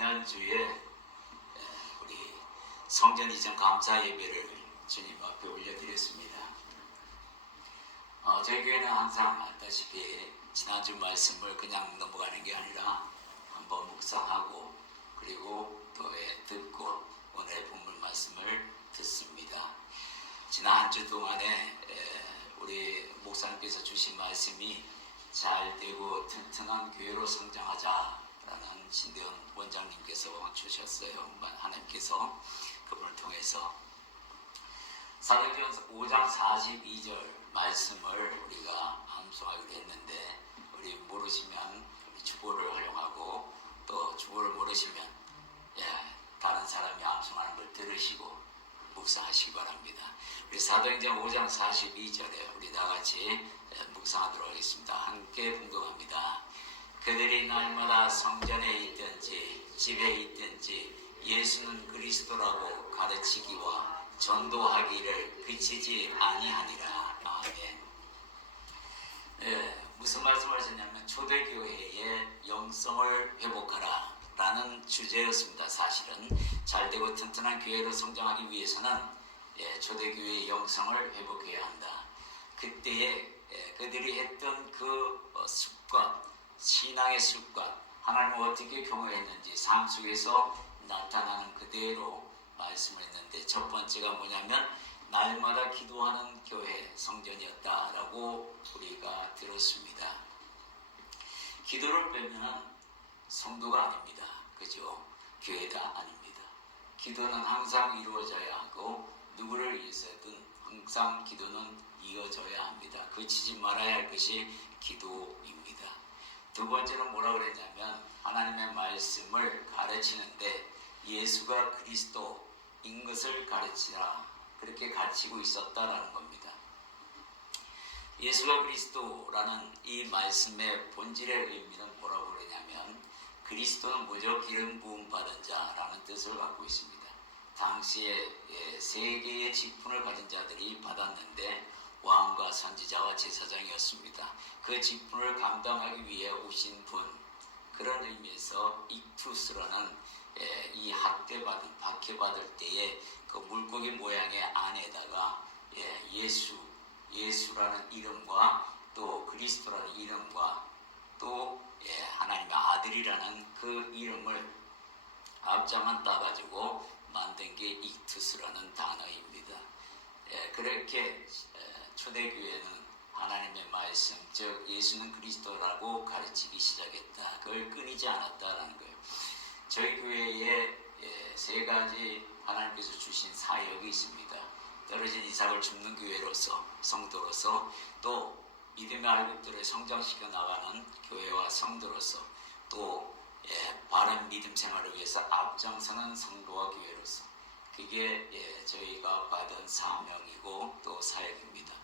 지난주에 우리 성전 이전 감사 예배를 주님 앞에 올려드렸습니다. 저희 교회는 항상 아시다시피 지난주 말씀을 그냥 넘어가는 게 아니라 한번 묵상하고 그리고 또 듣고 오늘의 본문 말씀을 듣습니다. 지난 한 주 동안에 우리 목사님께서 주신 말씀이 잘 되고 튼튼한 교회로 성장하자라는 신대원 원장님께서 주셨어요. 하나님께서 그분을 통해서 사도행전 5장 42절 말씀을 우리가 암송하기로 했는데, 우리 모르시면 주보를 활용하고 또 주보를 모르시면 다른 사람이 암송하는 걸 들으시고 묵상하시기 바랍니다. 우리 사도행전 5장 42절에 우리 다같이 묵상하도록 하겠습니다. 함께 봉독합니다. 그들이 날마다 성전에 있든지 집에 있든지 예수는 그리스도라고 가르치기와 전도하기를 그치지 아니하니라. 아멘. 무슨 말씀을 하셨냐면 초대교회의 영성을 회복하라 라는 주제였습니다. 사실은 잘되고 튼튼한 교회로 성장하기 위해서는 초대교회의 영성을 회복해야 한다. 그때에 그들이 했던 그 습관, 신앙의 습관, 하나님을 어떻게 경외했는지 삶 속에서 나타나는 그대로 말씀을 했는데, 첫 번째가 뭐냐면 날마다 기도하는 교회 성전이었다라고 우리가 들었습니다. 기도를 빼면 성도가 아닙니다. 그죠? 교회가 아닙니다. 기도는 항상 이루어져야 하고 누구를 위해서든 항상 기도는 이어져야 합니다. 그치지 말아야 할 것이 기도입니다. 두 번째는 뭐라고 그랬냐면 하나님의 말씀을 가르치는데 예수가 그리스도인 것을 가르치라, 그렇게 가르치고 있었다라는 겁니다. 예수가 그리스도라는 이 말씀의 본질의 의미는 뭐라고 그러냐면, 그리스도는 뭐죠? 기름 부음 받은 자라는 뜻을 갖고 있습니다. 당시에 세 개의 직분을 가진 자들이 받았는데 왕과 선지자와 제사장이었습니다. 그 직분을 감당하기 위해 오신 분, 그런 의미에서 익투스라는 이 박해받을 때에 그 물고기 모양의 안에다가 예수라는 이름과 또 그리스도라는 이름과 또 하나님의 아들이라는 그 이름을 앞자만 따가지고 만든 게 익투스라는 단어입니다. 그렇게 초대교회는 하나님의 말씀, 즉 예수는 그리스도라고 가르치기 시작했다. 그걸 끊이지 않았다라는 거예요. 저희 교회에 세 가지 하나님께서 주신 사역이 있습니다. 떨어진 이삭을 줍는 교회로서, 성도로서, 또 믿음의 알곡들을 성장시켜 나가는 교회와 성도로서, 또 바른 믿음 생활을 위해서 앞장서는 성도와 교회로서, 그게 저희가 받은 사명이고 또 사역입니다.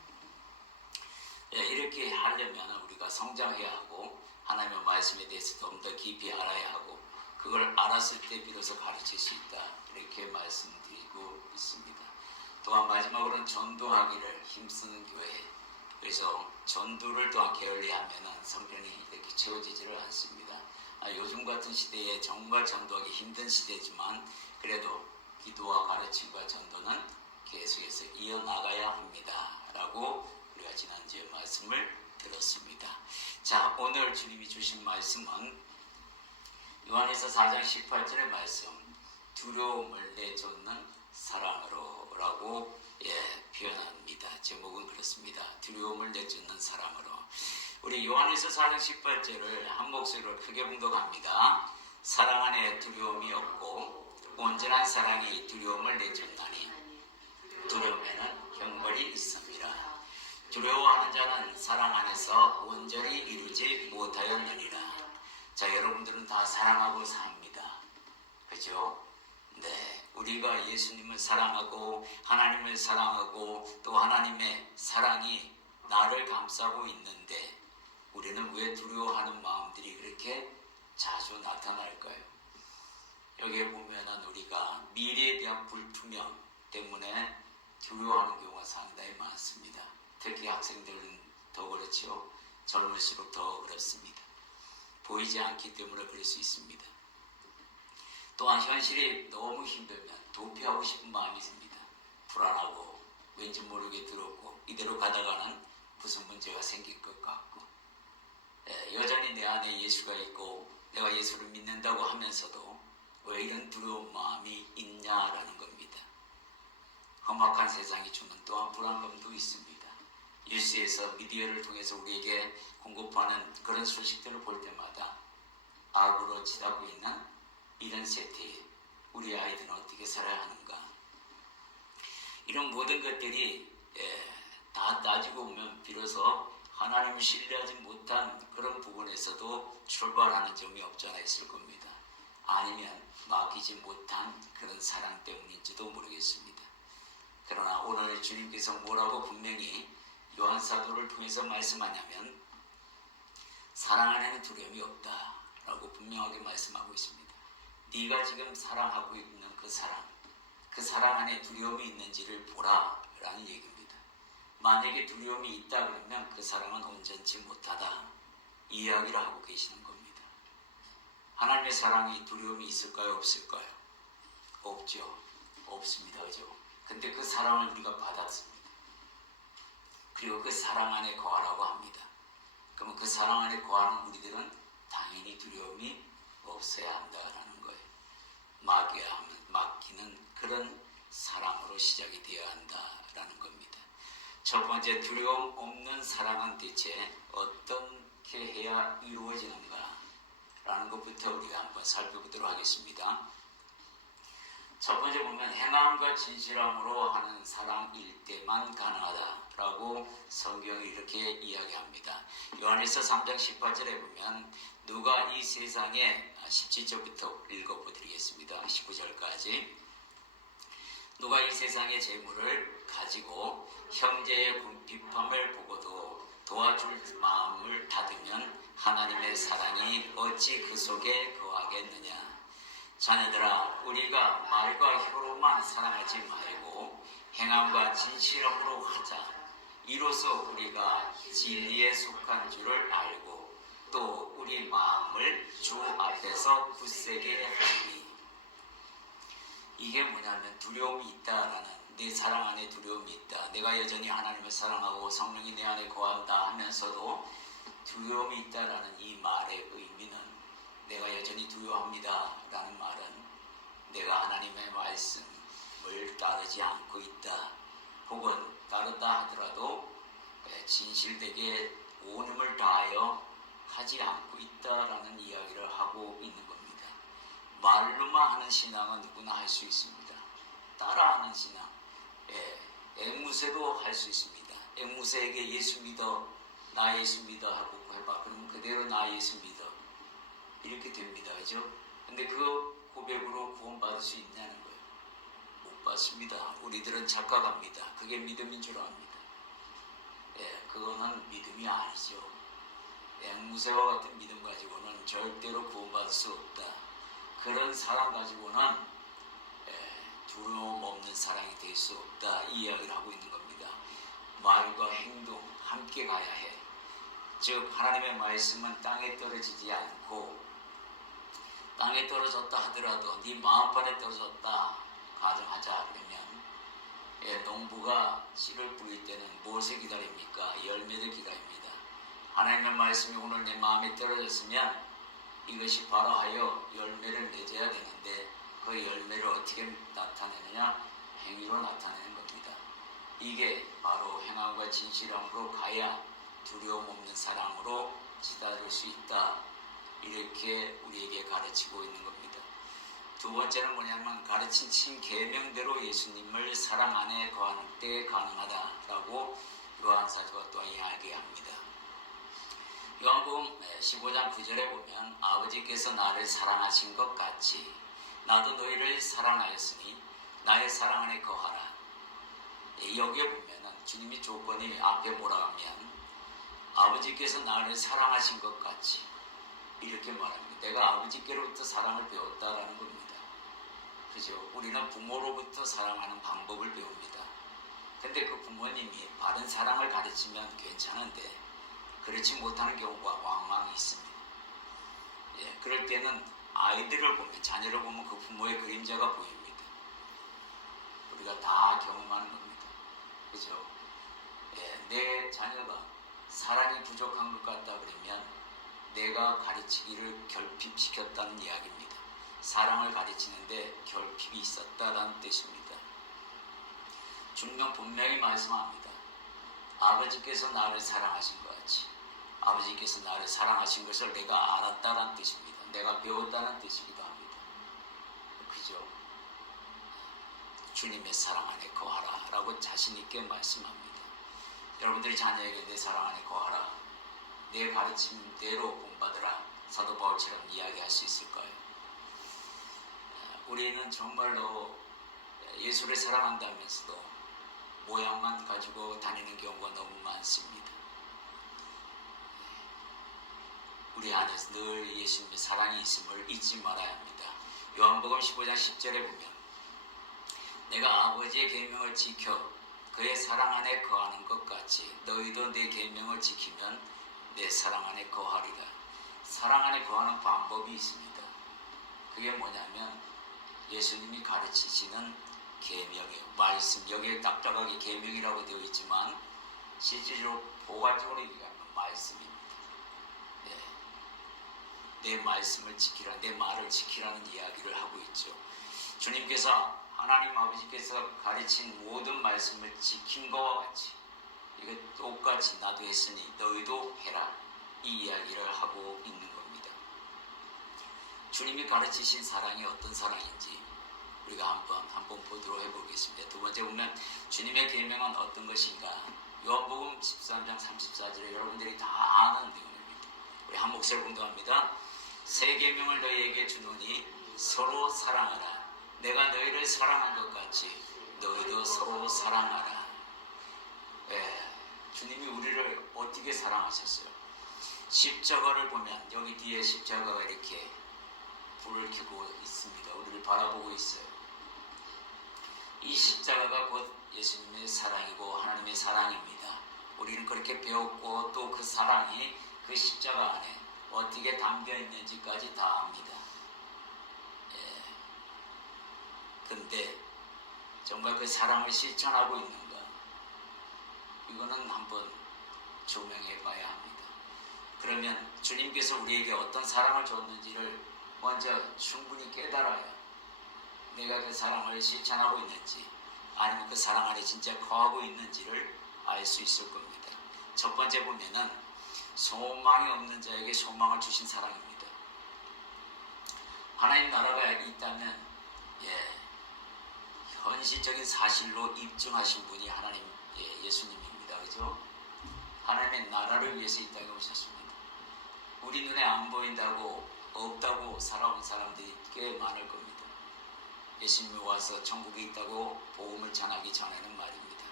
이렇게 하려면 우리가 성장해야 하고 하나님의 말씀에 대해서 좀 더 깊이 알아야 하고, 그걸 알았을 때 비로소 가르칠 수 있다, 이렇게 말씀드리고 있습니다. 또한 마지막으로는 전도하기를 힘쓰는 교회. 그래서 전도를 또한 게을리하면 성전이 이렇게 채워지지를 않습니다. 요즘 같은 시대에 정말 전도하기 힘든 시대지만 그래도 기도와 가르침과 전도는 계속해서 이어나가야 합니다 라고 우리가 지난주에 말씀을 들었습니다. 자, 오늘 주님이 주신 말씀은 요한에서 4장 18절의 말씀, 두려움을 내쫓는 사랑으로 라고 표현합니다. 제목은 그렇습니다. 두려움을 내쫓는 사랑으로. 우리 요한에서 4장 18절을 한 목소리로 크게 봉독합니다. 사랑 안에 두려움이 없고 온전한 사랑이 두려움을 내쫓나니 두려움에는 형벌이 있습니다. 두려워하는 자는 사랑 안에서 온전히 이루지 못하였느니라. 자, 여러분들은 다 사랑하고 삽니다. 그죠? 네, 우리가 예수님을 사랑하고 하나님을 사랑하고 또 하나님의 사랑이 나를 감싸고 있는데 우리는 왜 두려워하는 마음들이 그렇게 자주 나타날까요? 여기에 보면은 우리가 미래에 대한 불투명 때문에 두려워하는 경우가 상당히 많습니다. 특히 학생들은 더 그렇죠. 젊을수록 더 그렇습니다. 보이지 않기 때문에 그럴 수 있습니다. 또한 현실이 너무 힘들면 도피하고 싶은 마음이 듭니다. 불안하고 왠지 모르게 두렵고 이대로 가다가는 무슨 문제가 생길 것 같고, 여전히 내 안에 예수가 있고 내가 예수를 믿는다고 하면서도 왜 이런 두려운 마음이 있냐라는 겁니다. 험악한 세상이 주는 또한 불안감도 있습니다. 뉴스에서 미디어를 통해서 우리에게 공급하는 그런 소식들을 볼 때마다 악으로 치닫고 있는 이런 세태에 우리 아이들은 어떻게 살아야 하는가, 이런 모든 것들이 다 따지고 보면 비로소 하나님을 신뢰하지 못한 그런 부분에서도 출발하는 점이 없지 않아 있을 겁니다. 아니면 맡기지 못한 그런 사랑 때문인지도 모르겠습니다. 그러나 오늘 주님께서 뭐라고 분명히 요한사도를 통해서 말씀하냐면 사랑 안에는 두려움이 없다 라고 분명하게 말씀하고 있습니다. 네가 지금 사랑하고 있는 그 사랑 안에 두려움이 있는지를 보라 라는 얘기입니다. 만약에 두려움이 있다 그러면 그 사랑은 온전치 못하다, 이 이야기를 하고 계시는 겁니다. 하나님의 사랑이 두려움이 있을까요? 없을까요? 없죠. 없습니다. 그죠? 근데 그 사랑을 우리가 받았습니다. 그리고 그 사랑 안에 거하라고 합니다. 그러면 그 사랑 안에 거하는 우리들은 당연히 두려움이 없어야 한다라는 거예요. 맡기는 그런 사랑으로 시작이 되어야 한다라는 겁니다. 첫 번째, 두려움 없는 사랑은 대체 어떻게 해야 이루어지는가 라는 것부터 우리가 한번 살펴보도록 하겠습니다. 첫 번째 보면 행함과 진실함으로 하는 사랑일 때만 가능하다라고 성경이 이렇게 이야기합니다. 요한일서 3장 18절에 보면 누가 이 세상에 17절부터 읽어보드리겠습니다. 19절까지. 누가 이 세상의 재물을 가지고 형제의 궁핍함을 보고도 도와줄 마음을 닫으면 하나님의 사랑이 어찌 그 속에 거하겠느냐. 자녀들아, 우리가 말과 혀로만 사랑하지 말고 행함과 진실함으로 하자. 이로써 우리가 진리에 속한 줄을 알고 또 우리 마음을 주 앞에서 굳세게 하리니. 이게 뭐냐면 두려움이 있다라는, 내 사랑 안에 두려움이 있다, 내가 여전히 하나님을 사랑하고 성령이 내 안에 거한다 하면서도 두려움이 있다라는 이 말의 의미는 내가 여전히 두려워합니다 라는 말은 내가 하나님의 말씀을 따르지 않고 있다, 혹은 따르다 하더라도 진실되게 온 힘을 다하여 하지 않고 있다라는 이야기를 하고 있는 겁니다. 말로만 하는 신앙은 누구나 할 수 있습니다. 따라하는 신앙, 앵무새도 할 수 있습니다. 앵무새에게 예수 믿어, 나 예수 믿어 하고 해봐. 그러면 그대로 나 예수 믿어, 이렇게 됩니다. 그죠? 근데 그 고백으로 구원받을 수 있냐는 거예요. 못 받습니다. 우리들은 착각합니다. 그게 믿음인 줄 압니다. 그거는 믿음이 아니죠. 앵무새와 같은 믿음 가지고는 절대로 구원받을 수 없다. 그런 사랑 가지고는 두려움 없는 사랑이 될 수 없다, 이 이야기를 하고 있는 겁니다. 말과 행동 함께 가야 해. 즉 하나님의 말씀은 땅에 떨어지지 않고, 땅에 떨어졌다 하더라도 네 마음판에 떨어졌다 가정하자 그러면 농부가 씨를 뿌릴 때는 무엇을 기다립니까? 열매를 기다립니다. 하나님의 말씀이 오늘 내 마음에 떨어졌으면 이것이 바로 하여 열매를 맺어야 되는데 그 열매를 어떻게 나타내느냐? 행위로 나타내는 겁니다. 이게 바로 행함과 진실함으로 가야 두려움 없는 사랑으로 치달을 수 있다, 이렇게 우리에게 가르치고 있는 겁니다. 두 번째는 뭐냐면 가르친 계명대로 예수님을 사랑 안에 거하는 때 가능하다라고 요한사도가 또 이야기합니다. 요한복음 15장 9절에 보면 아버지께서 나를 사랑하신 것 같이 나도 너희를 사랑하였으니 나의 사랑 안에 거하라. 여기에 보면 주님이 조건이 앞에 뭐라 하면 아버지께서 나를 사랑하신 것 같이, 이렇게 말합니다. 내가 아버지께로부터 사랑을 배웠다라는 겁니다. 그죠? 우리는 부모로부터 사랑하는 방법을 배웁니다. 근데 그 부모님이 바른 사랑을 가르치면 괜찮은데 그렇지 못하는 경우가 왕왕 있습니다. 그럴 때는 아이들을 보면, 자녀를 보면 그 부모의 그림자가 보입니다. 우리가 다 경험하는 겁니다. 그죠? 예, 내 자녀가 사랑이 부족한 것 같다 그러면 내가 가르치기를 결핍시켰다는 이야기입니다. 사랑을 가르치는데 결핍이 있었다는 뜻입니다. 주님은 분명히 말씀합니다. 아버지께서 나를 사랑하신 것 같이 아버지께서 나를 사랑하신 것을 내가 알았다는 뜻입니다. 내가 배웠다는 뜻이기도 합니다. 그죠? 주님의 사랑 안에 거하라 라고 자신 있게 말씀합니다. 여러분들이 자녀에게 내 사랑 안에 거하라, 내 가르침대로 본받으라, 사도 바울처럼 이야기할 수 있을까요? 우리는 정말로 예수를 사랑한다면서도 모양만 가지고 다니는 경우가 너무 많습니다. 우리 안에서 늘 예수님의 사랑이 있음을 잊지 말아야 합니다. 요한복음 15장 10절에 보면 내가 아버지의 계명을 지켜 그의 사랑 안에 거하는 것 같이 너희도 내 계명을 지키면 내 사랑 안에 거하리라. 사랑 안에 거하는 방법이 있습니다. 그게 뭐냐면 예수님이 가르치시는 계명이에요. 말씀, 여기에 딱딱하게 계명이라고 되어 있지만 실질적으로 포괄적으로 얘기하면 말씀입니다. 네. 내 말씀을 지키라, 내 말을 지키라는 이야기를 하고 있죠. 주님께서, 하나님 아버지께서 가르친 모든 말씀을 지킨 것과 같이 이거 똑같이 나도 했으니 너희도 해라, 이 이야기를 하고 있는 겁니다. 주님이 가르치신 사랑이 어떤 사랑인지 우리가 한번 보도록 해보겠습니다. 두 번째 보면 주님의 계명은 어떤 것인가. 요한복음 13장 34절에 여러분들이 다 아는 내용입니다. 우리 한 목소리 공동합니다. 새 계명을 너희에게 주노니 서로 사랑하라. 내가 너희를 사랑한 것 같이 너희도 서로 사랑하라. 주님이 우리를 어떻게 사랑하셨어요? 십자가를 보면 여기 뒤에 십자가가 이렇게 불을 켜고 있습니다. 우리를 바라보고 있어요. 이 십자가가 곧 예수님의 사랑이고 하나님의 사랑입니다. 우리는 그렇게 배웠고 또 그 사랑이 그 십자가 안에 어떻게 담겨 있는지까지 다 압니다. 근데 정말 그 사랑을 실천하고 있는가? 이거는 한번 조명해 봐야 합니다. 그러면 주님께서 우리에게 어떤 사랑을 줬는지를 먼저 충분히 깨달아야 내가 그 사랑을 실천하고 있는지 아니면 그 사랑 안에 진짜 거하고 있는지를 알 수 있을 겁니다. 첫 번째 보면은 소망이 없는 자에게 소망을 주신 사랑입니다. 하나님 나라가 있다면 현실적인 사실로 입증하신 분이 하나님, 예수님입니다. 그죠? 하나님의 나라를 위해서 이 땅에 오셨습니다. 우리 눈에 안 보인다고 없다고 살아온 사람들이 꽤 많을 겁니다. 예수님이 와서 천국에 있다고 복음을 전하기 전에는 말입니다.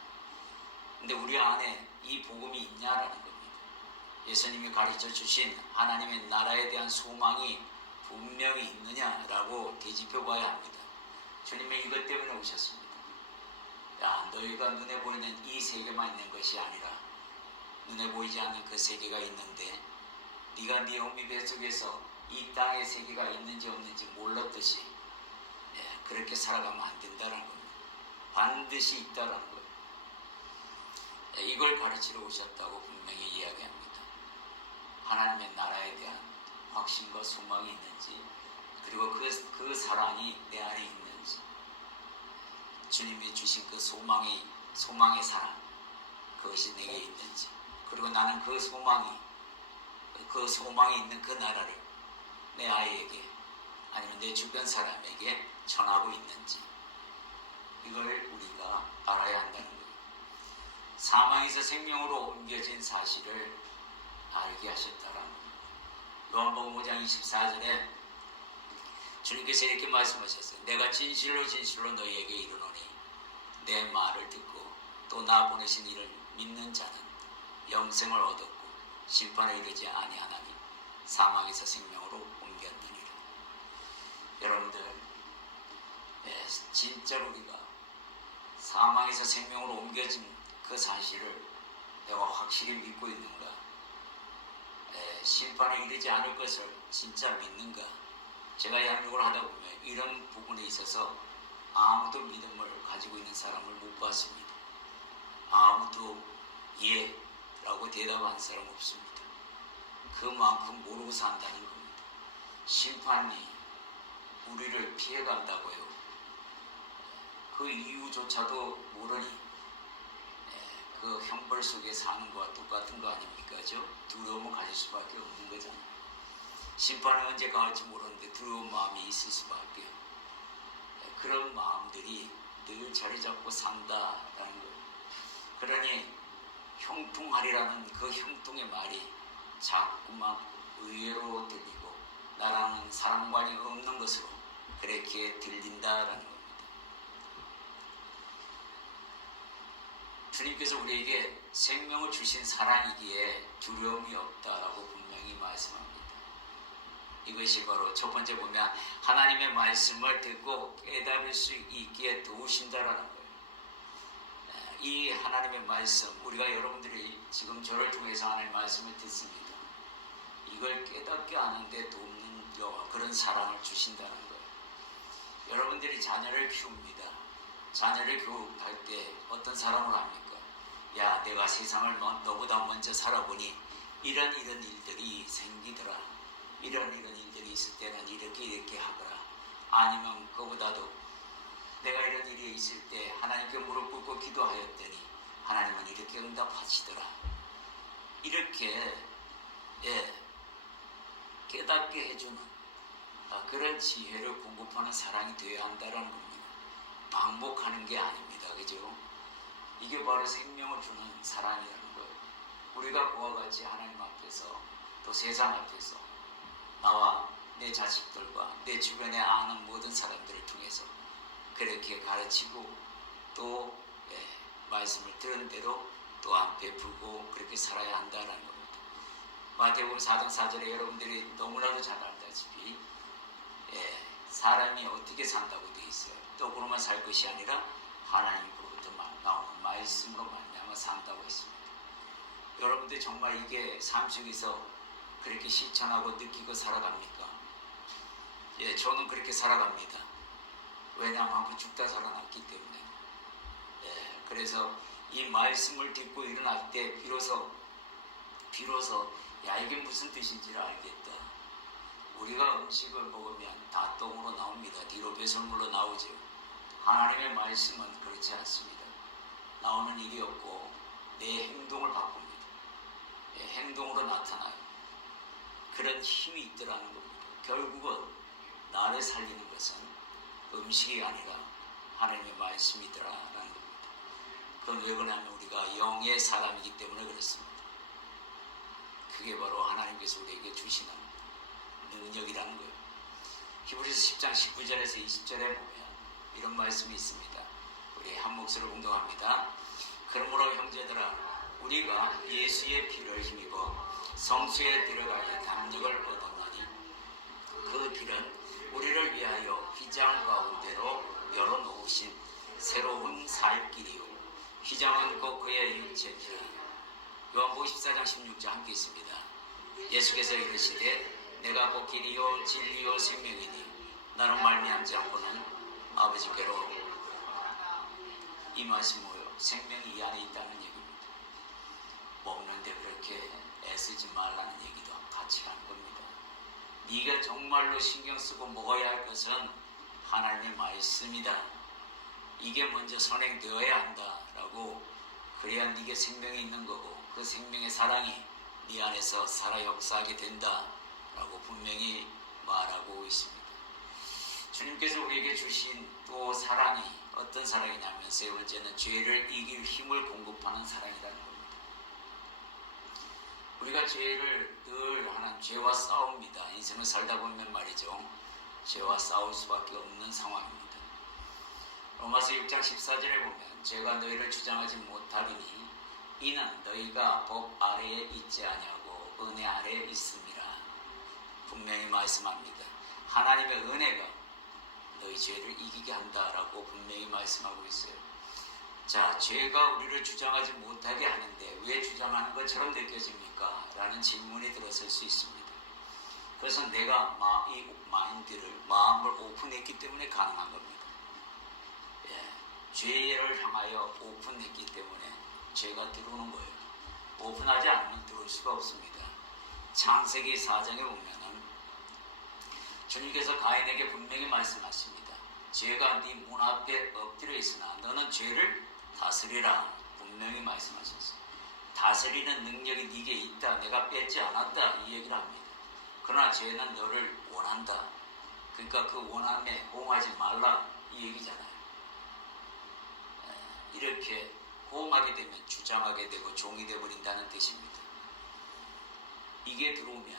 근데 우리 안에 이 복음이 있냐라는 겁니다. 예수님이 가르쳐 주신 하나님의 나라에 대한 소망이 분명히 있느냐라고 되짚어 봐야 합니다. 주님은 이것 때문에 오셨습니다. 야, 너희가 눈에 보이는 이 세계만 있는 것이 아니라 눈에 보이지 않는 그 세계가 있는데 네가 네 어미 뱃속에서 이 땅의 세계가 있는지 없는지 몰랐듯이 그렇게 살아가면 안 된다는 겁니다. 반드시 있다는 거예요. 이걸 가르치러 오셨다고 분명히 이야기합니다. 하나님의 나라에 대한 확신과 소망이 있는지, 그리고 그 사랑이 내 안에 있는지, 주님이 주신 그 소망의 사랑, 그것이 내게 있는지, 그리고 나는 그 소망이 있는 그 나라를 내 아이에게 아니면 내 주변 사람에게 전하고 있는지, 이걸 우리가 알아야 한다는 거예요. 사망에서 생명으로 옮겨진 사실을 알게 하셨다라는 거예요. 요한복음 5장 24절에 주님께서 이렇게 말씀하셨어요. 내가 진실로 진실로 너희에게 이르노니 내 말을 듣고 또 나 보내신 이를 믿는 자는 영생을 얻었고 심판에 이르지 아니하나니 사망에서 생명으로 옮겼느니라. 여러분들, 진짜로 우리가 사망에서 생명으로 옮겨진 그 사실을 내가 확실히 믿고 있는가? 심판에 이르지 않을 것을 진짜 믿는가? 제가 양육을 하다 보면 이런 부분에 있어서 아무도 믿음을 가지고 있는 사람을 못 봤습니다. 아무도 예 라고 대답한 사람 없습니다. 그만큼 모르고 산다는 겁니다. 심판이 우리를 피해간다고요. 그 이유조차도 모르니 그 형벌 속에 사는 것과 똑같은 거 아닙니까? 두려움을 가질 수밖에 없는 거잖아요. 심판은 언제 가을지 모르는데 두려운 마음이 있을 수밖에. 그런 마음들이 늘 자리 잡고 산다라는 거예요. 그러니 형통하리라는 그 형통의 말이 자꾸만 의외로 들리고 나랑 사랑관이 없는 것으로 그렇게 들린다라는 겁니다. 주님께서 우리에게 생명을 주신 사랑이기에 두려움이 없다라고 분명히 말씀합니다. 이것이 바로 첫 번째 보면 하나님의 말씀을 듣고 깨달을 수 있기에 도우신다라는 거예요. 이 하나님의 말씀, 우리가 여러분들이 지금 저를 통해서 하나님의 말씀을 듣습니다. 이걸 깨닫게 하는데 돕는 그런 사랑을 주신다는 거예요. 여러분들이 자녀를 키웁니다. 자녀를 교육할 때 어떤 사랑을 합니까? 야, 내가 세상을 너보다 먼저 살아보니 이런 일들이 생기더라. 이런 일들이 있을 때는 이렇게 하거라. 아니면 그보다도 내가 이런 일이 있을 때 하나님께 무릎 꿇고 기도하였더니 하나님은 이렇게 응답하시더라. 이렇게 깨닫게 해주는 그런 지혜를 공급하는 사랑이 되어야 한다는 겁니다. 반복하는 게 아닙니다. 그죠? 이게 바로 생명을 주는 사랑이라는 거예요. 우리가 그와 같이 하나님 앞에서 또 세상 앞에서 나와 내 자식들과 내 주변에 아는 모든 사람들을 통해서 그렇게 가르치고 또 말씀을 들은 대로 또한 베풀고 그렇게 살아야 한다는 겁니다. 마태복음 4장 4절에 여러분들이 너무나도 잘 알다시피 사람이 어떻게 산다고 되어 있어요. 떡으로만 살 것이 아니라 하나님으로부터 나오는 말씀으로 말미암아 산다고 했습니다. 여러분들 정말 이게 삶 속에서 그렇게 실천하고 느끼고 살아갑니까? 저는 그렇게 살아갑니다. 왜냐하면 한번 죽다 살아났기 때문에. 그래서 이 말씀을 듣고 일어날 때 비로소 야, 이게 무슨 뜻인지를 알겠다. 우리가 음식을 먹으면 다 똥으로 나옵니다. 뒤로 배설물로 나오죠. 하나님의 말씀은 그렇지 않습니다. 나오는 일이 없고 내 행동을 바꿉니다. 행동으로 나타나요. 그런 힘이 있더라는 겁니다. 결국은 나를 살리는 것은 음식이 아니라 하나님의 말씀이더라라는 겁니다. 그건 왜 그러냐면 우리가 영의 사람이기 때문에 그렇습니다. 그게 바로 하나님께서 우리에게 주시는 능력이라는 거예요. 히브리서 10장 19절에서 20절에 보면 이런 말씀이 있습니다. 우리 한 목소리로 공동합니다. 그러므로 형제들아, 우리가 예수의 피를 힘입어 성수에 들어가야 담력을 얻었나니 그 길은 우리를 위하여 휘장 가운데로 열어놓으신 새로운 살 길이요 휘장은 곧 그의 육체니라. 요한복음 14장 16절 함께 있습니다. 예수께서 이르시되 내가 곧 길이요 진리요 생명이니 나는 말미암지 않고는 아버지께로. 이 말씀은 생명이 이 안에 있다는 얘기입니다. 먹는데 그렇게 애쓰지 말라는 얘기도 같이 하는 겁니다. 네가 정말로 신경 쓰고 먹어야 할 것은 하나님의 말씀이다. 이게 먼저 선행되어야 한다라고. 그래야 네게 생명이 있는 거고 그 생명의 사랑이 네 안에서 살아 역사하게 된다라고 분명히 말하고 있습니다. 주님께서 우리에게 주신 또 사랑이 어떤 사랑이냐면 세 번째는 죄를 이길 힘을 공급하는 사랑이라는 겁니다. 우리가 죄를 늘 하는 죄와 싸웁니다. 인생을 살다 보면 말이죠. 죄와 싸울 수밖에 없는 상황입니다. 로마서 6장 14절에 보면 죄가 너희를 주장하지 못하리니 이는 너희가 법 아래에 있지 아니하고 은혜 아래에 있음이라. 분명히 말씀합니다. 하나님의 은혜가 너희 죄를 이기게 한다라고 분명히 말씀하고 있어요. 자, 죄가 우리를 주장하지 못하게 하는데 왜 주장하는 것처럼 느껴집니까? 라는 질문이 들었을 수 있습니다. 그래서 내가 이 마인드를, 마음을 오픈했기 때문에 가능한 겁니다. 예, 죄를 향하여 오픈했기 때문에 죄가 들어오는 거예요. 오픈하지 않으면 들어올 수가 없습니다. 창세기 4장에 보면은 주님께서 가인에게 분명히 말씀하십니다. 죄가 네 문 앞에 엎드려 있으나 너는 죄를 다스리라. 분명히 말씀하셨어요. 다스리는 능력이 네게 있다. 내가 뺏지 않았다. 이 얘기를 합니다. 그러나 죄는 너를 원한다. 그러니까 그 원함에 호응하지 말라. 이 얘기잖아요. 이렇게 호응하게 되면 주장하게 되고 종이 되어버린다는 뜻입니다. 이게 들어오면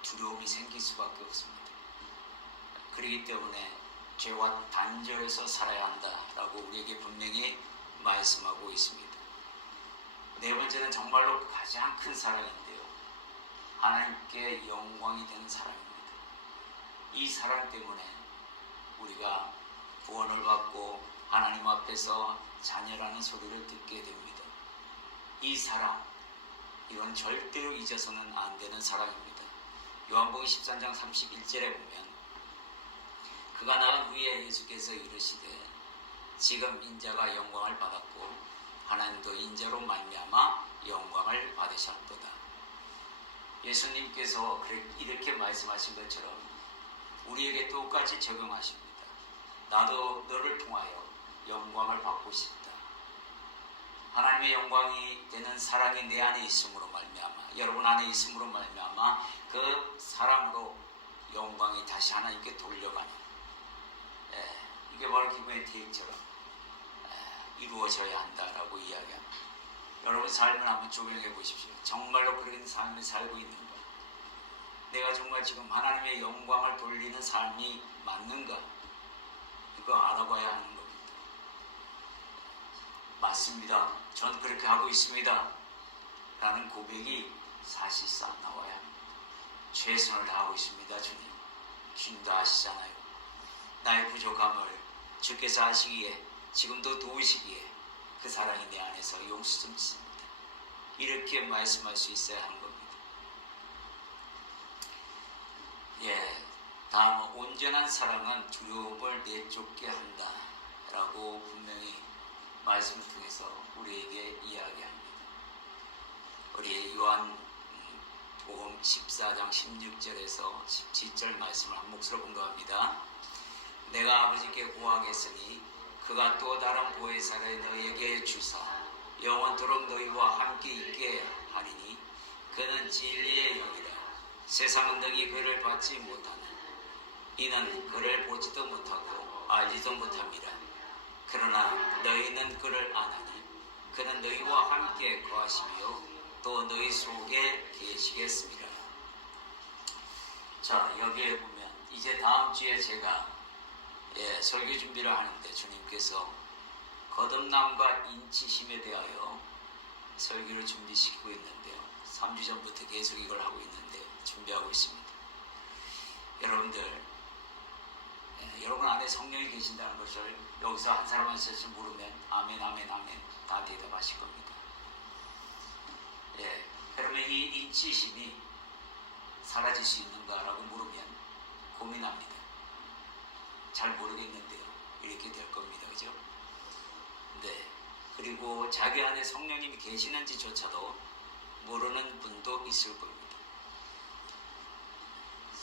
두려움이 생길 수밖에 없습니다. 그렇기 때문에 죄와 단절해서 살아야 한다라고 우리에게 분명히 말씀하고 있습니다. 네 번째는 정말로 가장 큰 사랑인데요. 하나님께 영광이 되는 사랑입니다. 이 사랑 때문에 우리가 구원을 받고 하나님 앞에서 자녀라는 소리를 듣게 됩니다. 이 사랑, 이건 절대로 잊어서는 안 되는 사랑입니다. 요한복음 13장 31절에 보면 그가 나간 후에 예수께서 이르시되 지금 인자가 영광을 받았고 하나님도 인자로 말미암아 영광을 받으셨도다. 예수님께서 이렇게 말씀하신 것처럼 우리에게 똑같이 적용하십니다. 나도 너를 통하여 영광을 받고 싶다. 하나님의 영광이 되는 사랑이 내 안에 있음으로 말미암아, 여러분 안에 있음으로 말미암아 그 사랑으로 영광이 다시 하나님께 돌려가는, 이게 바로 기브의 계획처럼 이루어져야 한다라고 이야기합니다. 여러분 삶을 한번 조명해 보십시오. 정말로 그런 삶을 살고 있는가? 내가 정말 지금 하나님의 영광을 돌리는 삶이 맞는가? 이거 알아봐야 하는 겁니다. 맞습니다. 전 그렇게 하고 있습니다. 라는 고백이 사실상 나와야 합니다. 최선을 다하고 있습니다. 주님 다 아시잖아요. 나의 부족함을 주께서 아시기에 지금도 도우시기에 그 사랑이 내 안에서 용수 좀 짓습니다. 이렇게 말씀할 수 있어야 하는 겁니다. 다음은 온전한 사랑은 두려움을 내쫓게 한다 라고 분명히 말씀을 통해서 우리에게 이야기합니다. 우리 요한복음 14장 16절에서 17절 말씀을 한 몫으로 공부합니다. 내가 아버지께 구하겠으니 그가 또 다른 보혜사를 너희에게 주사 영원토록 너희와 함께 있게 하리니 그는 진리의 영이라. 세상은 너희 그를 받지 못하나 이는 그를 보지도 못하고 알지도 못함이라. 그러나 너희는 그를 아나니 그는 너희와 함께 거하시며 또 너희 속에 계시겠습니다. 자, 여기에 보면 이제 다음 주에 제가 설교 준비를 하는데 주님께서 거듭남과 인치심에 대하여 설교를 준비시키고 있는데요. 3주 전부터 계속 이걸 하고 있는데 준비하고 있습니다. 여러분들, 여러분 안에 성령이 계신다는 것을 여기서 한 사람 한 사람씩 물으면 아멘 아멘 아멘 다 대답하실 겁니다. 그러면 이 인치심이 사라질 수 있는가라고 물으면 고민합니다. 잘 모르겠는데요. 이렇게 될 겁니다. 그죠? 네. 그리고 자기 안에 성령님이 계시는지조차도 모르는 분도 있을 겁니다.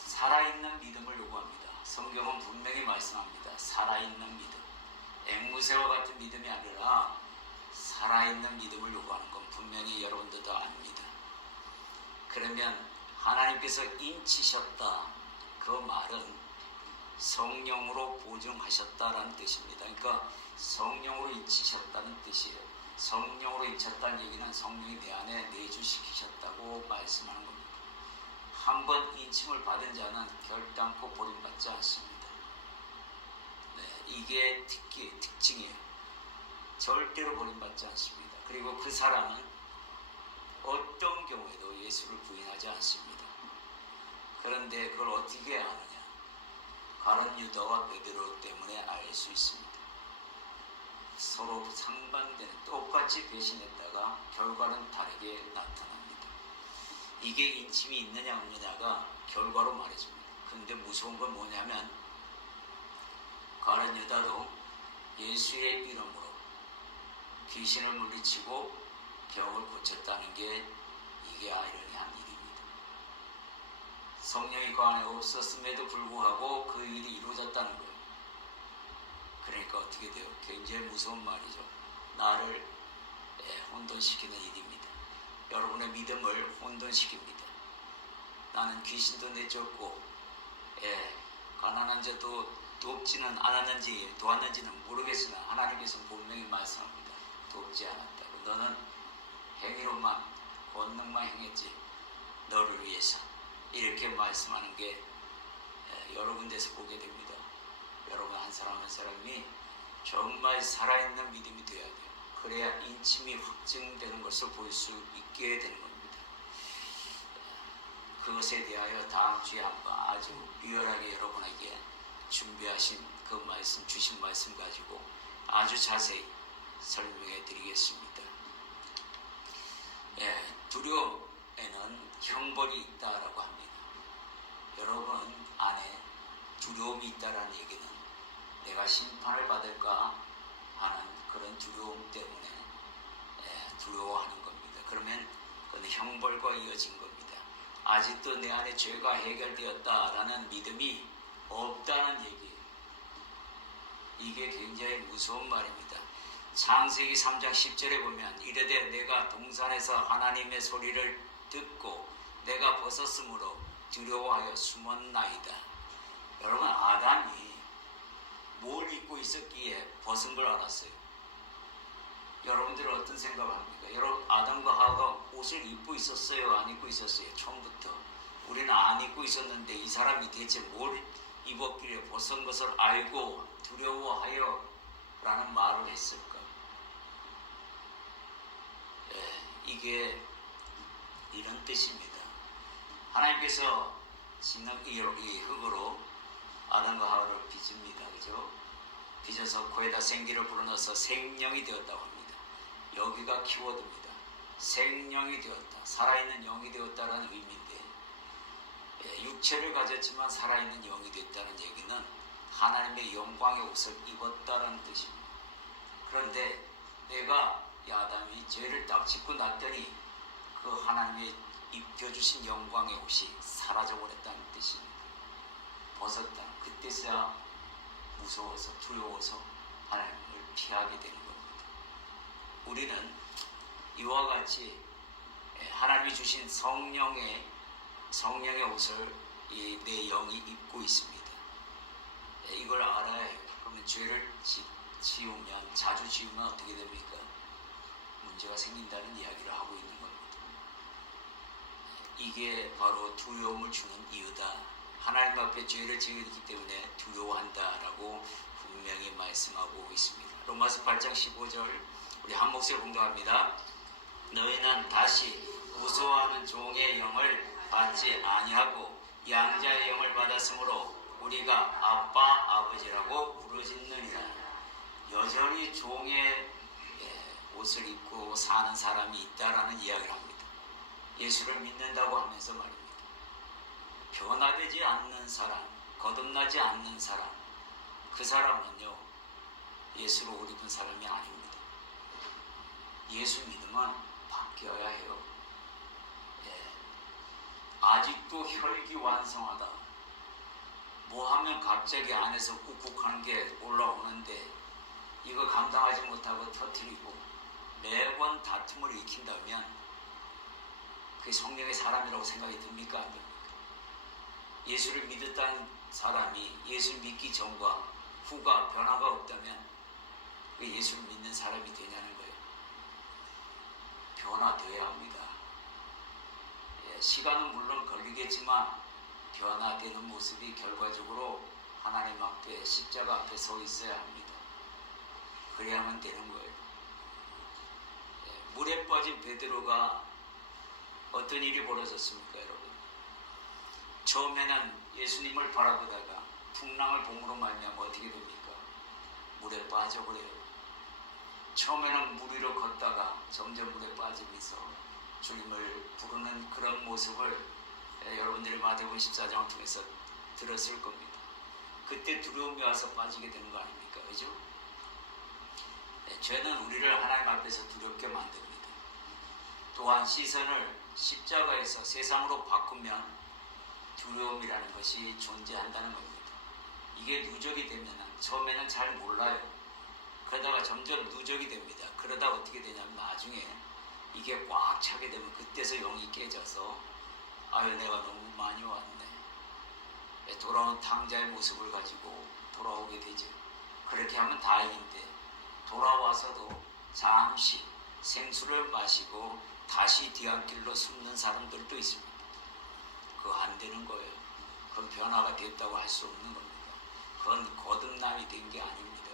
살아있는 믿음을 요구합니다. 성경은 분명히 말씀합니다. 살아있는 믿음. 앵무새와 같은 믿음이 아니라 살아있는 믿음을 요구하는 건 분명히 여러분들도 압니다. 그러면 하나님께서 인치셨다. 그 말은 성령으로 보증하셨다라는 뜻입니다. 그러니까 성령으로 인치셨다는 뜻이에요. 성령으로 인쳤다는 얘기는 성령이 내 안에 내주시키셨다고 말씀하는 겁니다. 한번 인침을 받은 자는 결단코 버림받지 않습니다. 이게 특징이에요. 절대로 버림받지 않습니다. 그리고 그 사람은 어떤 경우에도 예수를 부인하지 않습니다. 그런데 그걸 어떻게 아느냐? 가룟 유다와 베드로 때문에 알 수 있습니다. 서로 상반되는, 똑같이 배신했다가 결과는 다르게 나타납니다. 이게 인침이 있느냐 없느냐가 결과로 말해줍니다. 그런데 무서운 건 뭐냐면 가룟 유다도 예수의 이름으로 귀신을 물리치고 병을 고쳤다는 게 이게 아이러니한 일입니다. 성령이 그 안에 없었음에도 불구하고 그 일이 이루어졌다는 거예요. 그러니까 어떻게 돼요? 굉장히 무서운 말이죠. 나를 혼돈시키는 일입니다. 여러분의 믿음을 혼돈시킵니다. 나는 귀신도 내쫓고 가난한 자도 돕지는 않았는지 도왔는지는 모르겠으나 하나님께서는 분명히 말씀합니다. 돕지 않았다고. 너는 행위로만 권능만 행했지 너를 위해서. 이렇게 말씀하는 게 여러 군데서 보게 됩니다. 여러분 한 사람 한 사람이 정말 살아있는 믿음이 되어야 돼요. 그래야 인침이 확증되는 것을 볼 수 있게 되는 겁니다. 그것에 대하여 다음 주에 한번 아주 리얼하게 여러분에게 준비하신 그 말씀, 주신 말씀 가지고 아주 자세히 설명해 드리겠습니다. 두려움에는 형벌이 있다라고 합니다. 여러분 안에 두려움이 있다라는 얘기는 내가 심판을 받을까 하는 그런 두려움 때문에 두려워하는 겁니다. 그러면 그건 형벌과 이어진 겁니다. 아직도 내 안에 죄가 해결되었다라는 믿음이 없다는 얘기예요. 이게 굉장히 무서운 말입니다. 창세기 3장 10절에 보면 이르되 내가 동산에서 하나님의 소리를 듣고 내가 벗었으므로 두려워하여 숨었나이다. 여러분 아담이 뭘 입고 있었기에 벗은 걸 알았어요? 여러분들은 어떤 생각을 합니까? 여러분 아담과 하와가 옷을 입고 있었어요? 안 입고 있었어요? 처음부터 우리는 안 입고 있었는데 이 사람이 대체 뭘 입었길래 벗은 것을 알고 두려워하여 라는 말을 했을까? 이게 이런 뜻입니다. 하나님께서 짓는 이 흙으로 아담과 하와를 빚습니다. 그죠? 빚어서 코에다 생기를 불어넣어서 생명이 되었다고 합니다. 여기가 키워드입니다. 생명이 되었다. 살아있는 영이 되었다는 의미인데 육체를 가졌지만 살아있는 영이 됐다는 얘기는 하나님의 영광의 옷을 입었다는 뜻입니다. 그런데 내가 이 아담이 죄를 딱 짓고 났더니 그 하나님의 입혀주신 영광의 옷이 사라져버렸다는 뜻입니다. 벗었다. 그때서야 무서워서 두려워서 하나님을 피하게 되는 겁니다. 우리는 이와 같이 하나님이 주신 성령의 옷을 내 영이 입고 있습니다. 이걸 알아야 해요. 그러면 죄를 지우면 자주 지우면 어떻게 됩니까? 문제가 생긴다는 이야기를 하고 있는 겁니다. 이게 바로 두려움을 주는 이유다. 하나님 앞에 죄를 지었기 때문에 두려워한다라고 분명히 말씀하고 있습니다. 로마서 8장 15절 우리 한 목소리 공독합니다. 너희는 다시 무서워하는 종의 영을 받지 아니하고 양자의 영을 받았으므로 우리가 아빠 아버지라고 부르짖느니라. 여전히 종의 옷을 입고 사는 사람이 있다라는 이야기를 합니다. 예수를 믿는다고 하면서 말입니다. 변화되지 않는 사람, 거듭나지 않는 사람, 그 사람은요 예수로 옷 입은 사람이 아닙니다. 예수 믿으면 바뀌어야 해요. 아직도 혈기완성하다. 뭐 하면 갑자기 안에서 욱욱하는 게 올라오는데 이거 감당하지 못하고 터뜨리고 매번 다툼을 일으킨다면 그게 성령의 사람이라고 생각이 듭니까? 안 듭니까? 예수를 믿었다는 사람이 예수 믿기 전과 후가 변화가 없다면 그게 예수를 믿는 사람이 되냐는 거예요. 변화되어야 합니다. 시간은 물론 걸리겠지만 변화되는 모습이 결과적으로 하나님 앞에 십자가 앞에 서 있어야 합니다. 그래야만 되는 거예요. 물에 빠진 베드로가 어떤 일이 벌어졌습니까, 여러분? 처음에는 예수님을 바라보다가 풍랑을 봄으로 말미암아 어떻게 됩니까? 물에 빠져버려요. 처음에는 물 위로 걷다가 점점 물에 빠지면서 주님을 부르는 그런 모습을 여러분들이 마태복음 14장을 통해서 들었을 겁니다. 그때 두려움이 와서 빠지게 되는 거 아닙니까? 그죠? 죄는 우리를 하나님 앞에서 두렵게 만듭니다. 또한 시선을 십자가에서 세상으로 바꾸면 두려움이라는 것이 존재한다는 겁니다. 이게 누적이 되면 처음에는 잘 몰라요. 그러다가 점점 누적이 됩니다. 그러다 어떻게 되냐면 나중에 이게 꽉 차게 되면 그때서 영이 깨져서 아유 내가 너무 많이 왔네. 돌아온 탕자의 모습을 가지고 돌아오게 되죠. 그렇게 하면 다행인데 돌아와서도 잠시 생수를 마시고 다시 뒤안길로 숨는 사람들도 있습니다. 그거 안 되는 거예요. 그건 변화가 됐다고 할 수 없는 겁니다. 그건 거듭남이 된 게 아닙니다.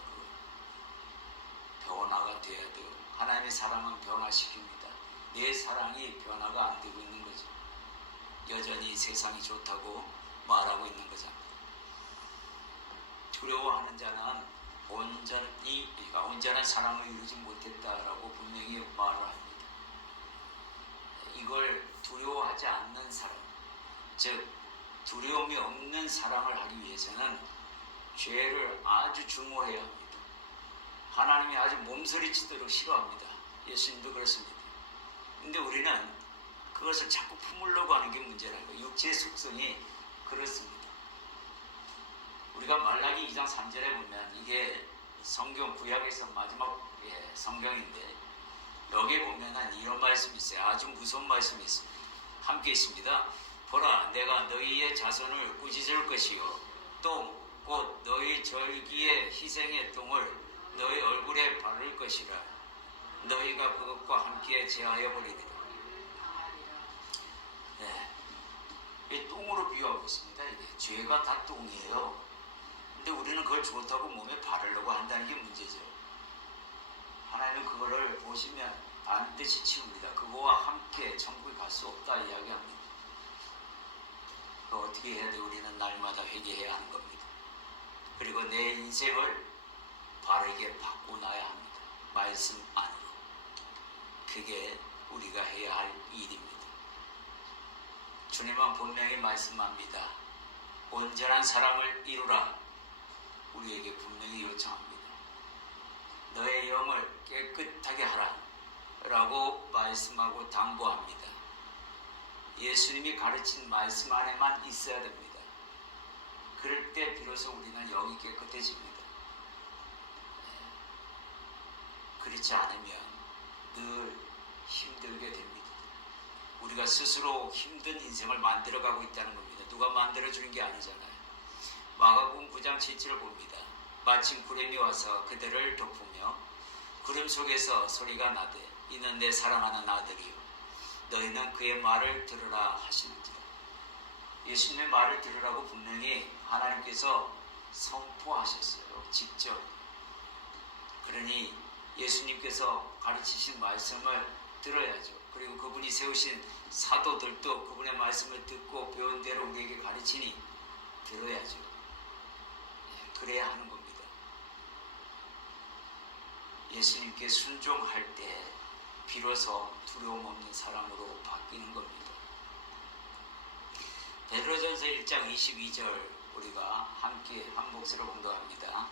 변화가 돼야 돼요. 하나님의 사랑은 변화시킵니다. 내 사랑이 변화가 안 되고 있는 거죠. 여전히 세상이 좋다고 말하고 있는 거잖아요. 두려워하는 자는 온전한 사랑을 이루지 못했다라고 분명히 말을 합니다. 이걸 두려워하지 않는 사람, 즉 두려움이 없는 사랑을 하기 위해서는 죄를 아주 중요해야 합니다. 하나님이 아주 몸서리치도록 싫어합니다. 예수님도 그렇습니다. 근데 우리는 그것을 자꾸 품으려고 하는 게 문제라는 거예요. 육체의 속성이 그렇습니다. 우리가 말라기 2장 3절에 보면 이게 성경 구약에서 마지막 성경인데 여기에 보면 이런 말씀이 있어요. 아주 무서운 말씀이 있습니다. 함께 있습니다. 보라 내가 너희의 자손을 꾸짖을 것이요 또 곧 너희 절기의 희생의 똥을 너희 얼굴에 바를 것이라 너희가 그것과 함께 제하여 버리리라. 이 똥으로 비유하고 있습니다. 이게 죄가 다 똥이에요. 근데 우리는 그걸 좋다고 몸에 바르려고 한다는 게 문제죠. 하나님은 그거를 보시면 반드시 치웁니다. 그거와 함께 천국에 갈 수 없다 이야기합니다. 그거 어떻게 해야 돼? 우리는 날마다 회개해야 하는 겁니다. 그리고 내 인생을 바르게 바꿔놔야 합니다. 말씀 안으로. 그게 우리가 해야 할 일입니다. 주님은 분명히 말씀합니다. 온전한 사랑을 이루라. 우리에게 분명히 요청합니다. 너의 영을 깨끗하게 하라 라고 말씀하고 당부합니다. 예수님이 가르친 말씀 안에만 있어야 됩니다. 그럴 때 비로소 우리는 영이 깨끗해집니다. 그렇지 않으면 늘 힘들게 됩니다. 우리가 스스로 힘든 인생을 만들어가고 있다는 겁니다. 누가 만들어주는 게 아니잖아요. 마가복음 9장 7절을 봅니다. 마침 구름이 와서 그들을 덮으며 구름 속에서 소리가 나되 이는 내 사랑하는 아들이요 너희는 그의 말을 들으라 하시는지라. 예수님의 말을 들으라고 분명히 하나님께서 선포하셨어요. 직접. 그러니 예수님께서 가르치신 말씀을 들어야죠. 그리고 그분이 세우신 사도들도 그분의 말씀을 듣고 배운 대로 우리에게 가르치니 들어야죠. 그래야 하는 겁니다. 예수님께 순종할 때 비로소 두려움 없는 사랑으로 바뀌는 겁니다. 베드로전서 1장 22절 우리가 함께 한 목소리로 공독합니다.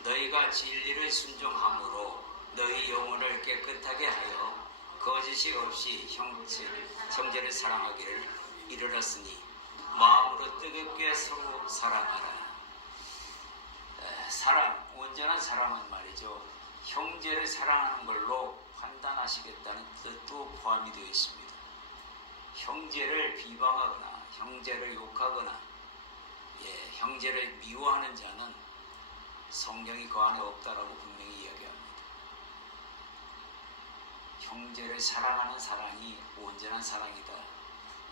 너희가 진리를 순종함으로 너희 영혼을 깨끗하게 하여 거짓이 없이 형제를 사랑하기를 이르렀으니 마음으로 뜨겁게 서로 사랑하라. 사랑, 온전한 사랑은 말이죠. 형제를 사랑하는 걸로 판단하시겠다는 뜻도 포함이 되어 있습니다. 형제를 비방하거나 형제를 욕하거나 형제를 미워하는 자는 성령이 그 안에 없다라고 분명히 이야기합니다. 형제를 사랑하는 사랑이 온전한 사랑이다.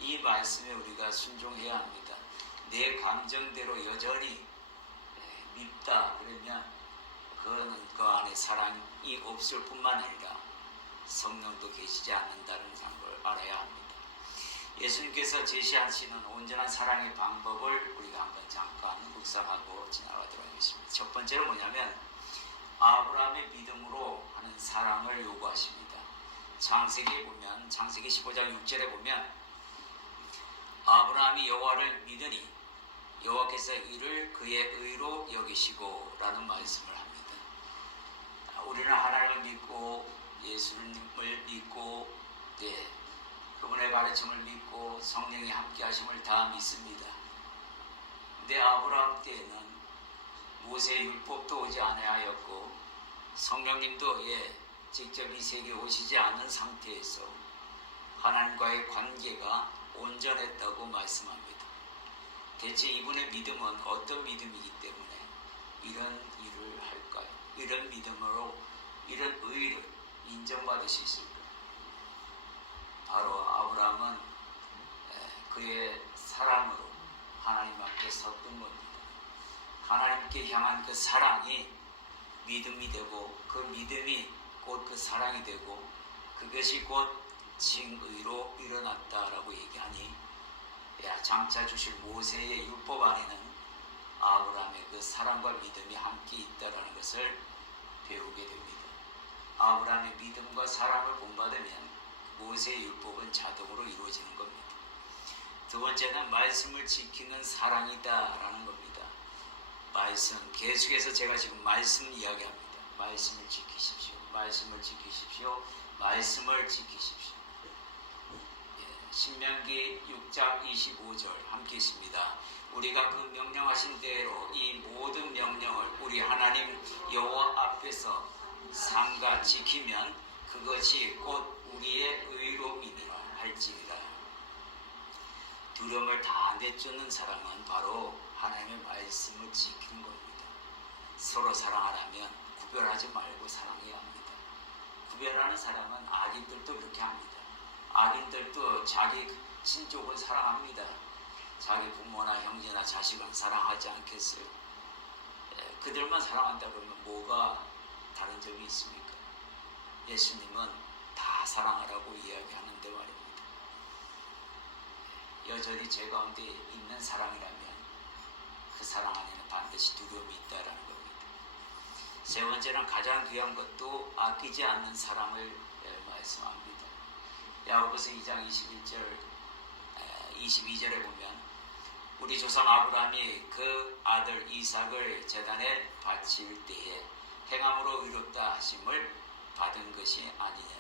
이 말씀에 우리가 순종해야 합니다. 내 감정대로 여전히 밉다 그러면 그거는 그 안에 사랑이 없을 뿐만 아니라 성령도 계시지 않는다는 걸 알아야 합니다. 예수님께서 제시하시는 온전한 사랑의 방법을 우리가 한번 잠깐 묵상하고 지나가도록 하겠습니다. 첫 번째는 뭐냐면 아브라함의 믿음으로 하는 사랑을 요구하십니다. 창세기에 보면 창세기 15장 6절에 보면 아브라함이 여호와를 믿으니 여호와께서 이를 그의 의로 여기시고 라는 말씀을 합니다. 우리는 하나님을 믿고 예수님을 믿고 그분의 가르침을 믿고 성령이 함께 하심을 다 믿습니다. 근데 아브라함 때에는 모세의 율법도 오지 아니하였고 성령님도 직접 이 세계에 오시지 않은 상태에서 하나님과의 관계가 온전했다고 말씀합니다. 대체 이분의 믿음은 어떤 믿음이기 때문에 이런 일을 할까요? 이런 믿음으로 이런 의를 인정받을 수 있을까요? 바로 아브라함은 그의 사랑으로 하나님 앞에 섰던 겁니다. 하나님께 향한 그 사랑이 믿음이 되고 그 믿음이 곧 그 사랑이 되고 그것이 곧 칭의로 일어났다라고 얘기하니 장차 주실 모세의 율법 안에는 아브라함의 그 사랑과 믿음이 함께 있다라는 것을 배우게 됩니다. 아브라함의 믿음과 사랑을 본받으면 모세의 율법은 자동으로 이루어지는 겁니다. 두 번째는 말씀을 지키는 사랑이다라는 겁니다. 말씀, 계속해서 제가 지금 말씀 이야기합니다. 말씀을 지키십시오. 말씀을 지키십시오. 말씀을 지키십시오. 신명기 6장 25절 함께 있습니다. 우리가 그 명령하신 대로 이 모든 명령을 우리 하나님 여호와 앞에서 삼가 지키면 그것이 곧 우리의 의로움이니라 할지니라. 두려움을 다 내쫓는 사람은 바로 하나님의 말씀을 지키는 겁니다. 서로 사랑하라면 구별하지 말고 사랑해야 합니다. 구별하는 사람은 악인들도 그렇게 합니다. 악인들도 자기 친족을 사랑합니다. 자기 부모나 형제나 자식은 사랑하지 않겠어요? 그들만 사랑한다 그러면 뭐가 다른 점이 있습니까? 예수님은 다 사랑하라고 이야기하는데 말입니다. 여전히 제 가운데 있는 사랑이라면 그 사랑 안에는 반드시 두려움이 있다라는 겁니다. 세 번째는 가장 귀한 것도 아끼지 않는 사랑을 말씀합니다. 야고보서 2장 21절 22절에 보면 우리 조상 아브라함이 그 아들 이삭을 제단에 바칠 때에 행함으로 의롭다 하심을 받은 것이 아니냐.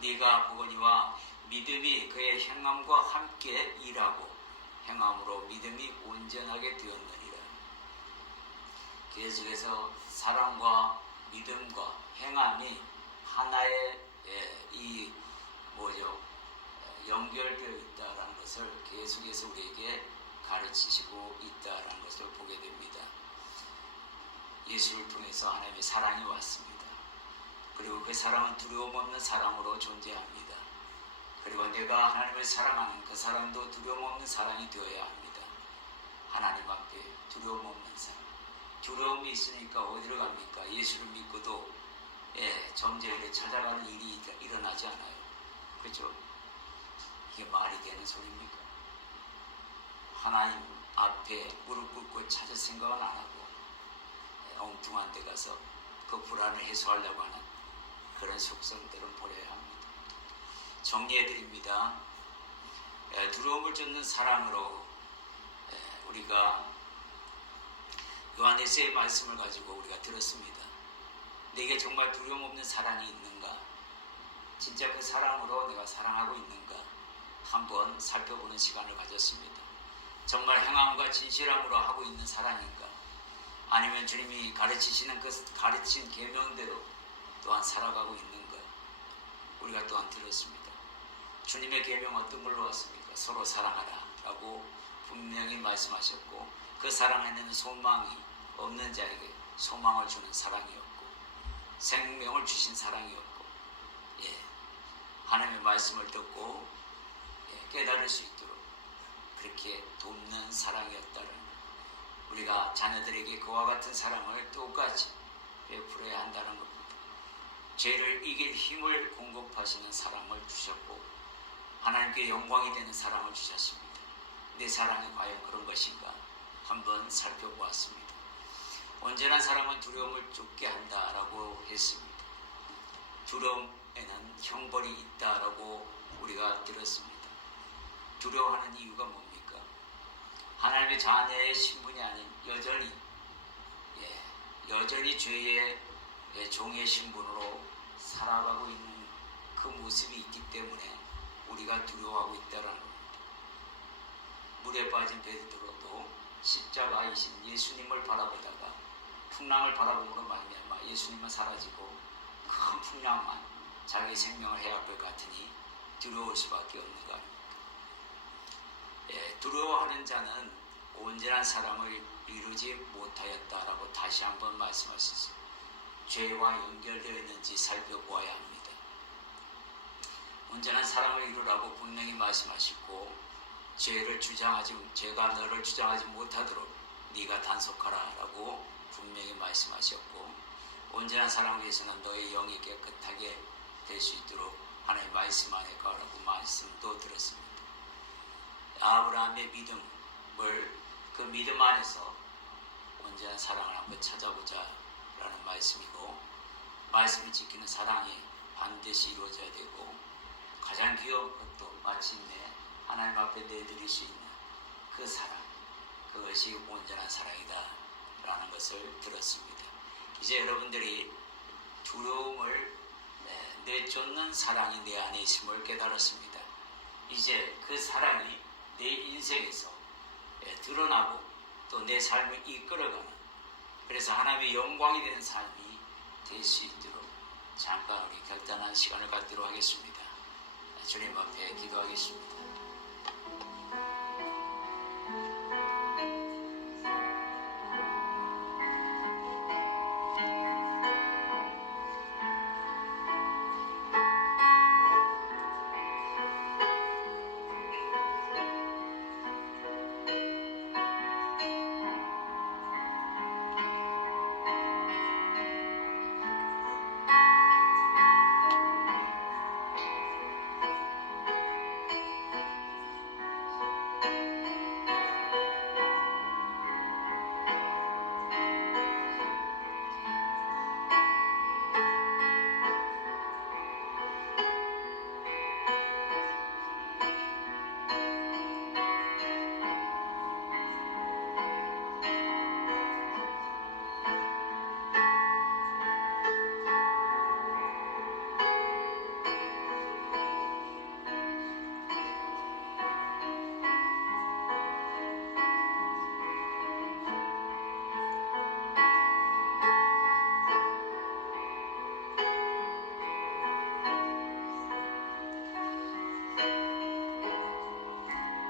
네가 보거니와 믿음이 그의 행함과 함께 일하고 행함으로 믿음이 온전하게 되었느니라. 계속해서 사랑과 믿음과 행함이 하나의 연결되어 있다라는 것을 계속해서 우리에게 가르치시고 있다라는 것을 보게 됩니다. 예수를 통해서 하나님의 사랑이 왔습니다. 그리고 그 사랑은 두려움 없는 사랑으로 존재합니다. 그리고 내가 하나님을 사랑하는 그 사랑도 두려움 없는 사랑이 되어야 합니다. 하나님 앞에 두려움 없는 사랑. 두려움이 있으니까 어디로 갑니까? 예수를 믿고도 점쟁이를 찾아가는 일이 일어나지 않아요. 그렇죠? 이게 말이 되는 소리입니까? 하나님 앞에 무릎 꿇고 찾을 생각은 안 하고 엉뚱한 데 가서 그 불안을 해소하려고 하는 그런 속성들은 버려야 합니다. 정리해드립니다. 두려움을 쫓는 사랑으로 우리가 요한에서의 말씀을 가지고 우리가 들었습니다. 내게 정말 두려움 없는 사랑이 있는가? 진짜 그 사랑으로 내가 사랑하고 있는가? 한번 살펴보는 시간을 가졌습니다. 정말 행함과 진실함으로 하고 있는 사랑인가? 아니면 주님이 가르치시는 그 가르친 계명대로 또한 살아가고 있는가? 우리가 또한 들었습니다. 주님의 계명 어떤 걸로 왔습니까? 서로 사랑하라 라고 분명히 말씀하셨고 그 사랑 안에는 소망이 없는 자에게 소망을 주는 사랑이었고 생명을 주신 사랑이었고 하나님의 말씀을 듣고 깨달을 수 있도록 그렇게 돕는 사랑이었다는 우리가 자녀들에게 그와 같은 사랑을 똑같이 베풀어야 한다는 겁니다. 죄를 이길 힘을 공급하시는 사랑을 주셨고 하나님께 영광이 되는 사랑을 주셨습니다. 내 사랑이 과연 그런 것인가 한번 살펴보았습니다. 온전한 사랑은 두려움을 쫓게 한다라고 했습니다. 두려움 형벌이 있다라고 우리가 들었습니다. 두려워하는 이유가 뭡니까? 하나님의 자녀의 신분이 아닌 여전히 죄의 종의 신분으로 살아가고 있는 그 모습이 있기 때문에 우리가 두려워하고 있다라는 겁니다. 물에 빠진 베드로도 십자가이신 예수님을 바라보다가 풍랑을 바라봄으로 말미암아 예수님은 사라지고 큰 풍랑만 자기 생명을 해할 것 같으니 두려울 수밖에 없는 거 아닙니까? 두려워하는 자는 온전한 사랑을 이루지 못하였다라고 다시 한번 말씀할 수 있습니다. 죄와 연결되어 있는지 살펴보아야 합니다. 온전한 사랑을 이루라고 분명히 말씀하시고 죄가 너를 주장하지 못하도록 네가 단속하라라고 분명히 말씀하셨고, 온전한 사랑을 위해서는 너의 영이 깨끗하게 될 수 있도록 하나님의 말씀 안에 거하라고 말씀도 들었습니다. 아브라함의 믿음을, 그 믿음 안에서 온전한 사랑을 한번 찾아보자 라는 말씀이고, 말씀을 지키는 사랑이 반드시 이루어져야 되고, 가장 귀여운 것도 마침내 하나님 앞에 내드릴 수 있는 그 사랑, 그것이 온전한 사랑이다 라는 것을 들었습니다. 이제 여러분들이 두려움을 내쫓는 사랑이 내 안에 있음을 깨달았습니다. 이제 그 사랑이 내 인생에서 드러나고 또 내 삶을 이끌어가는, 그래서 하나님의 영광이 되는 삶이 될 수 있도록 잠깐 우리 결단한 시간을 갖도록 하겠습니다. 주님 앞에 기도하겠습니다.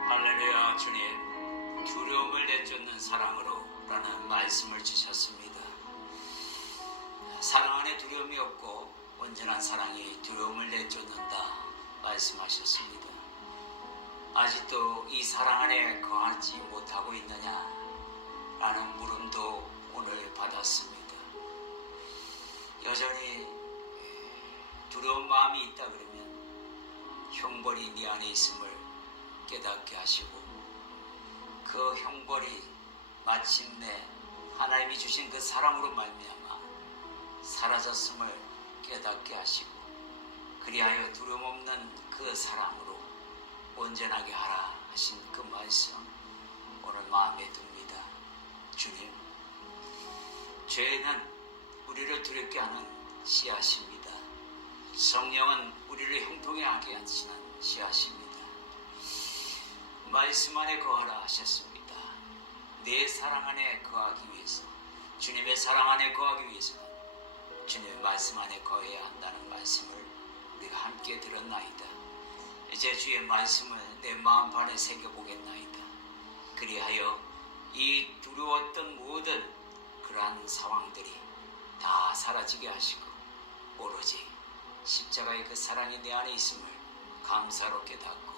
할렐루야. 주님, 두려움을 내쫓는 사랑으로 라는 말씀을 주셨습니다. 사랑 안에 두려움이 없고 온전한 사랑이 두려움을 내쫓는다 말씀하셨습니다. 아직도 이 사랑 안에 거하지 못하고 있느냐 라는 물음도 오늘 받았습니다. 여전히 두려운 마음이 있다 그러면 형벌이 네 안에 있음을 깨닫게 하시고, 그 형벌이 마침내 하나님이 주신 그 사랑으로 말미암아 사라졌음을 깨닫게 하시고, 그리하여 두려움 없는 그 사랑으로 온전하게 하라 하신 그 말씀 오늘 마음에 듭니다. 주님, 죄는 우리를 두렵게 하는 씨앗입니다. 성령은 우리를 형통하게 하시는 씨앗입니다. 말씀 안에 거하라 하셨습니다. 내 사랑 안에 거하기 위해서, 주님의 사랑 안에 거하기 위해서는 주님의 말씀 안에 거해야 한다는 말씀을 우리가 함께 들었나이다. 이제 주의 말씀을 내 마음판에 새겨보겠나이다. 그리하여 이 두려웠던 모든 그러한 상황들이 다 사라지게 하시고, 오로지 십자가의 그 사랑이 내 안에 있음을 감사로 깨닫고,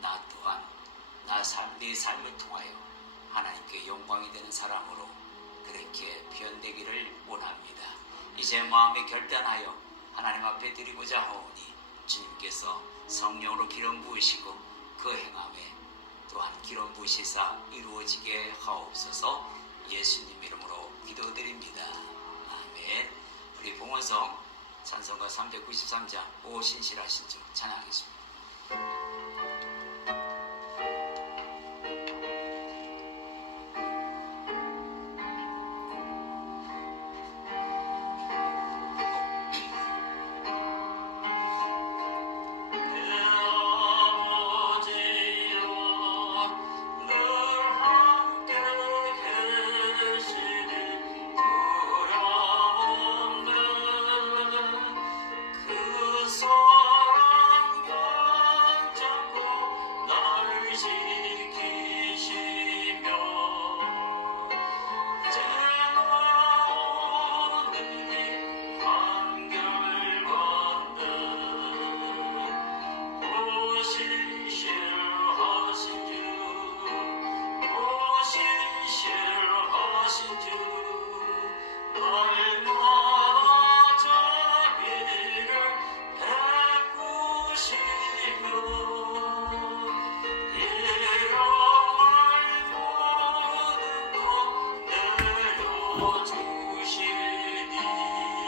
나 또한 내 삶을 통하여 하나님께 영광이 되는 사람으로 그렇게 변되기를 원합니다. 이제 마음에 결단하여 하나님 앞에 드리고자 하오니 주님께서 성령으로 기름 부으시고 그 행함에 또한 기름 부으시사 이루어지게 하옵소서. 예수님 이름으로 기도드립니다. 아멘. 우리 봉헌성 찬송가 393장 오 신실하신 주 찬양하겠습니다.